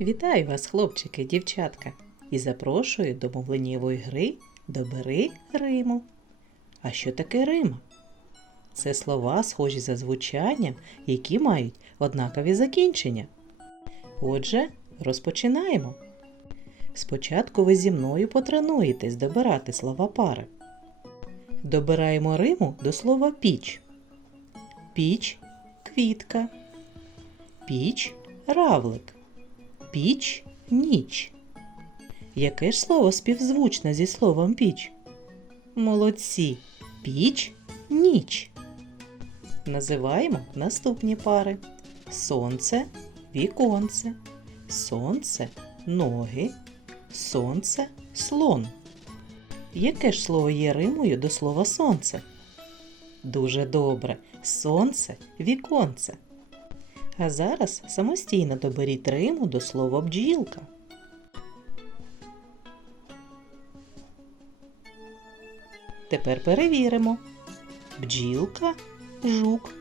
Вітаю вас, хлопчики, дівчатка, і запрошую до мовленнєвої гри Добери Риму. А що таке Рима? Це слова, схожі за звучанням, які мають однакові закінчення. Отже, розпочинаємо. Спочатку ви зі мною потренуєтесь добирати слова пари. Добираємо Риму до слова піч. Піч квітка. Піч равлик. Піч ніч. Яке ж слово співзвучне зі словом піч? Молодці. Піч ніч. Називаємо наступні пари: сонце, віконце, сонце, ноги, сонце, слон. Яке ж слово є римою до слова сонце? Дуже добре. Сонце, віконце. А зараз самостійно доберіть риму до слова бджілка. Тепер перевіримо. Бджілка жук.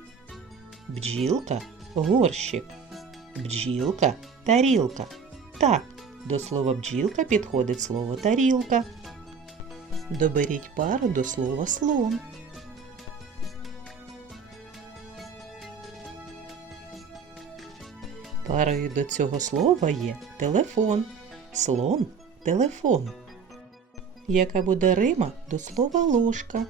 Бджілка горщик. Бджілка тарілка. Так, до слова бджілка підходить слово тарілка. Доберіть пару до слова слон. Парою до цього слова є телефон, слон, телефон. Яка буде рима до слова ложка?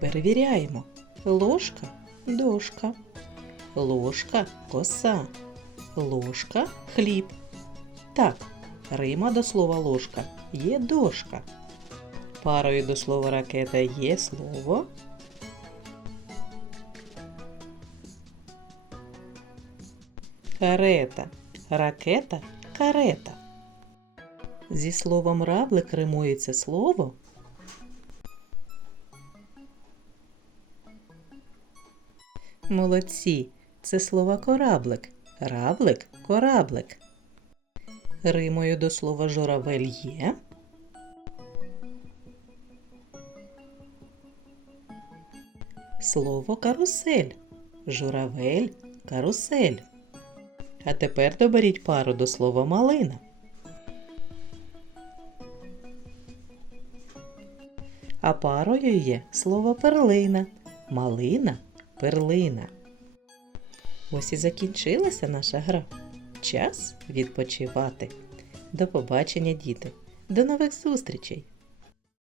Перевіряємо. Ложка дошка. Ложка коса. Ложка хліб. Так, рима до слова ложка є дошка. Парою до слова ракета є слово Карета. Ракета карета. Зі словом равлик римується слово Молодці. Це слово кораблик. Равлик кораблик. Римою до слова журавель є. Слово карусель. Журавель карусель. А тепер доберіть пару до слова малина. А парою є слово перлина. Малина перлина. Ось і закінчилася наша гра. Час відпочивати. До побачення, діти. До нових зустрічей!